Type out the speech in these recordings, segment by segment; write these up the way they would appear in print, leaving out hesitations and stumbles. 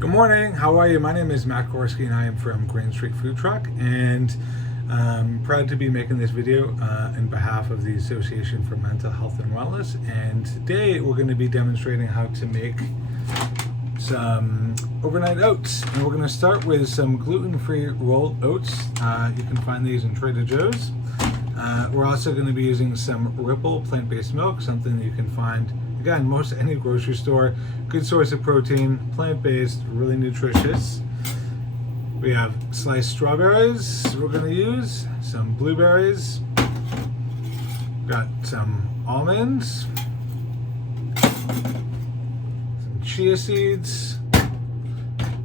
Good morning, how are you? My name is Matt Korsky and I am from Green Street Food Truck, and I'm proud to be making this video in behalf of the Association for Mental Health and Wellness. And today we're going to be demonstrating how to make some overnight oats. And we're going to start with some gluten-free rolled oats. You can find these in Trader Joe's. We're also going to be using some Ripple plant-based milk, something that you can find again most any grocery store. Good source of protein, plant-based, really nutritious. We have sliced strawberries we're going to use, some blueberries, got some almonds, some chia seeds,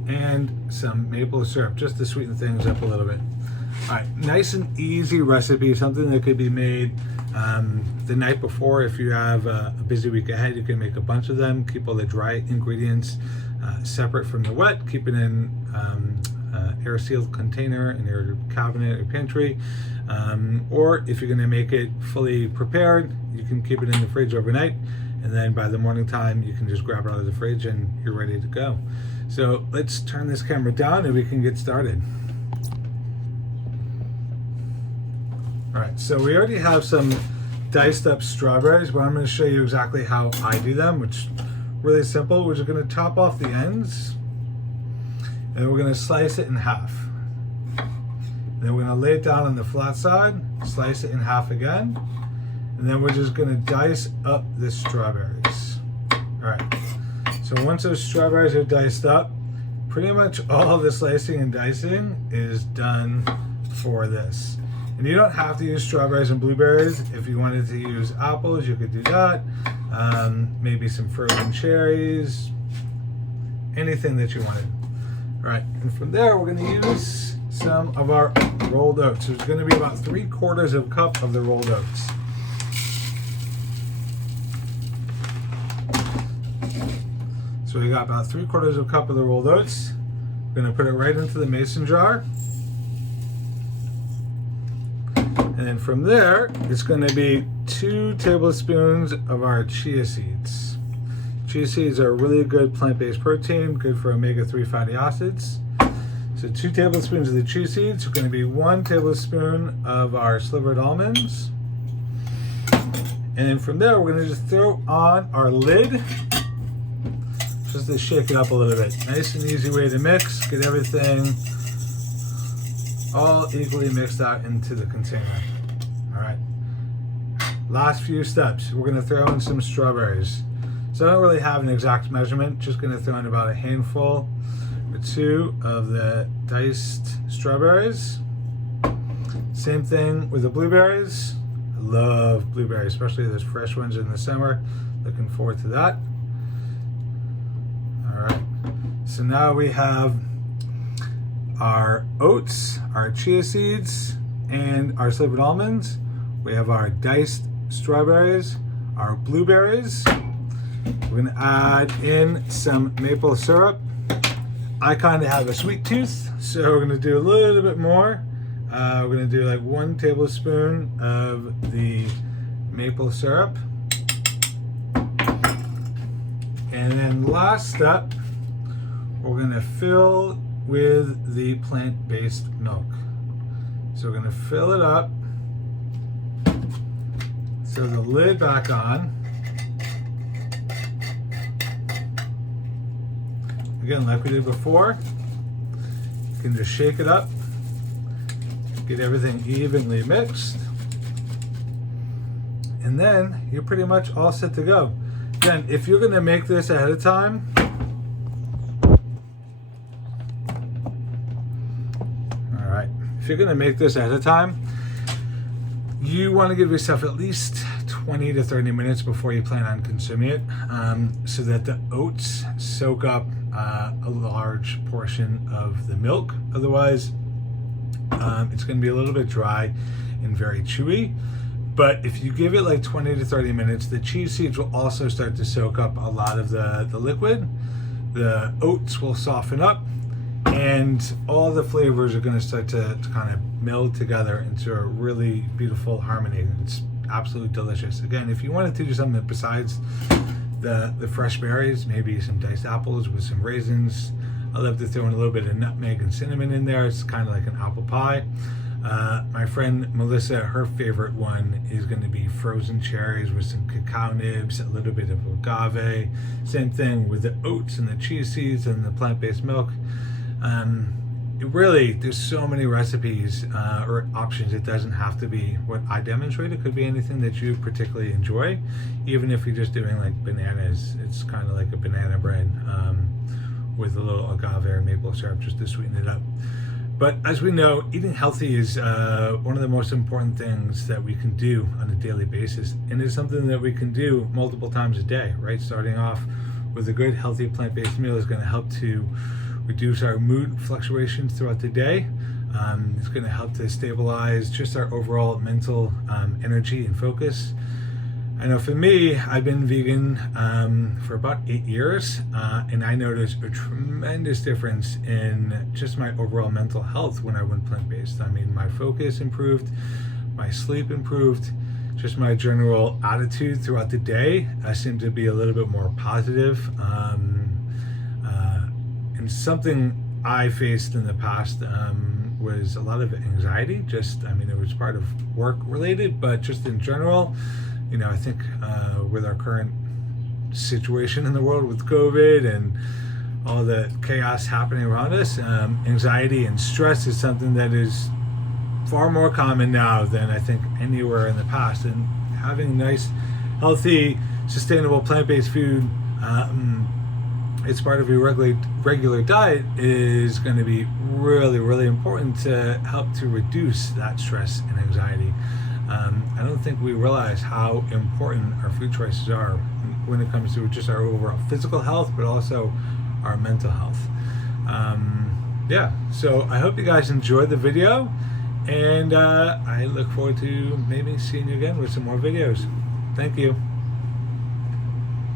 and some maple syrup just to sweeten things up a little bit. All right, nice and easy recipe, something that could be made the night before. If you have a busy week ahead, you can make a bunch of them. Keep all the dry ingredients separate from the wet. Keep it in air sealed container in your cabinet or pantry. Or if you're going to make it fully prepared, you can keep it in the fridge overnight. And then by the morning time, you can just grab it out of the fridge and you're ready to go. So let's turn this camera down and we can get started. All right, so we already have some diced up strawberries, but I'm going to show you exactly how I do them, which is really simple. We're just going to top off the ends, and we're going to slice it in half. And then we're going to lay it down on the flat side, slice it in half again, and then we're just going to dice up the strawberries. All right, so once those strawberries are diced up, pretty much all the slicing and dicing is done for this. And you don't have to use strawberries and blueberries. If you wanted to use apples, you could do that. Maybe some frozen cherries, anything that you wanted. All right, and from there, we're gonna use some of our rolled oats. So it's gonna be about 3/4 of a cup of the rolled oats. So we got about 3/4 of a cup of the rolled oats. We're gonna put it right into the mason jar. And then from there, it's going to be 2 tablespoons of our chia seeds. Chia seeds are a really good plant-based protein, good for omega-3 fatty acids. So 2 tablespoons of the chia seeds are going to be 1 tablespoon of our slivered almonds. And then from there, we're going to just throw on our lid, just to shake it up a little bit. Nice and easy way to mix, get everything all equally mixed out into the container. All right, last few steps. We're gonna throw in some strawberries. So I don't really have an exact measurement, just gonna throw in about a handful or 2 of the diced strawberries. Same thing with the blueberries. I love blueberries, especially those fresh ones in the summer. Looking forward to that. All right, so now we have our oats, our chia seeds, and our slivered almonds. We have our diced strawberries, our blueberries. We're gonna add in some maple syrup. I kind of have a sweet tooth, so we're gonna do a little bit more. We're gonna do like 1 tablespoon of the maple syrup. And then last step, we're gonna fill with the plant-based milk. So we're going to fill it up, so the lid back on. Again, like we did before, you can just shake it up, get everything evenly mixed, and then you're pretty much all set to go. Again, if you're going to make this ahead of time, if you're going to make this ahead of time, you want to give yourself at least 20 to 30 minutes before you plan on consuming it, so that the oats soak up a large portion of the milk. Otherwise, it's going to be a little bit dry and very chewy. But if you give it like 20 to 30 minutes, the chia seeds will also start to soak up a lot of the liquid. The oats will soften up, and all the flavors are going to start to kind of meld together into a really beautiful harmony. It's absolutely delicious. Again, if you wanted to do something besides the fresh berries, maybe some diced apples with some raisins, I love to throw in a little bit of nutmeg and cinnamon in there. It's kind of like an apple pie. My friend Melissa, her favorite one is going to be frozen cherries with some cacao nibs, a little bit of agave. Same thing with the oats and the chia seeds and the plant-based milk. There's so many recipes or options. It doesn't have to be what I demonstrate. It could be anything that you particularly enjoy. Even if you're just doing like bananas, it's kind of like a banana bread with a little agave or maple syrup just to sweeten it up. But as we know, eating healthy is one of the most important things that we can do on a daily basis. And it's something that we can do multiple times a day, right? Starting off with a good, healthy, plant-based meal is going to help to reduce our mood fluctuations throughout the day. It's going to help to stabilize just our overall mental energy and focus. I know for me, I've been vegan for about 8 years, and I noticed a tremendous difference in just my overall mental health when I went plant-based. I mean, my focus improved, my sleep improved, just my general attitude throughout the day. I seemed to be a little bit more positive. And something I faced in the past was a lot of anxiety. It was part of work related, but just in general, I think with our current situation in the world with COVID and all the chaos happening around us, anxiety and stress is something that is far more common now than I think anywhere in the past. And having nice, healthy, sustainable plant-based food, it's part of your regular diet, is going to be really, really important to help to reduce that stress and anxiety. I don't think we realize how important our food choices are when it comes to just our overall physical health, but also our mental health. So I hope you guys enjoyed the video, and I look forward to maybe seeing you again with some more videos. Thank you.